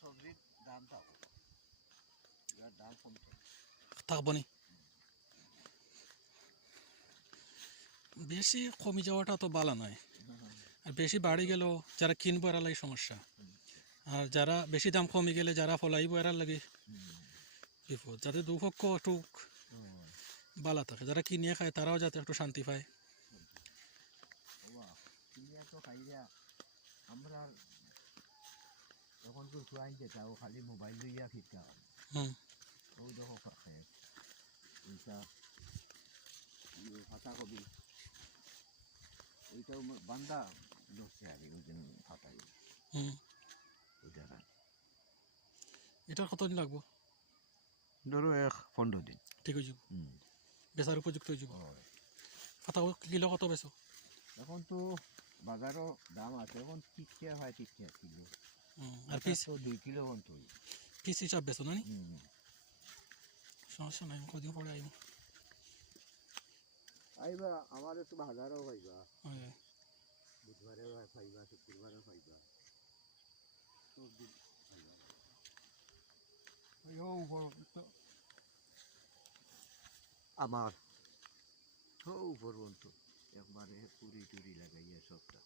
সবজির দাম থাকো, এবার দাম কমছে থাকবো নি বেশি কমে যাওয়াটা তো ভালো নয় আর বেশি বাড়ি গেলেও যারা কিনবো এরা লাগে সমস্যা আর যারা বেশি দাম কমে গেলে যারা ফলাইবো এরা লাগে বিপদ যাতে দুপক্ষ একটু ভালো থাকে যারা কিনিয়ে খায় তারাও যাতে একটু শান্তি পায় কিনিয়া তো খাইয়া আমরা যখন কেউ খুয়াইন যেতাও খালি মোবাইল লইয়া ফিরতাম হুম ওই দেখো ওইটা পাতাকপি ওইটাও বান্দা ধরছে আর ওই জন্য ফাটাই হুম ওইটা এটার কতদিন লাগবো ধরো 15 দিন ঠিক হয়ে যাব বেচার উপযুক্ত হয়ে যাব পাতা কিলো কত বেচো এখন তো বাজারও দাম আছে এখন 30 টাকা হয় 30 টাকা কিলো আর পিস 2 কিলো এখন তো পিস হিসাব বেচো না সমস্যা নাই কদিন পরে আইব আইবা আমার একটু বাজারও পাইবা বুধবারে পাইবা শুক্রবারে পাইবা সব দিন আমার উপর পর্যন্ত একবারে পুরি টুরি লাগাইয়া সবটা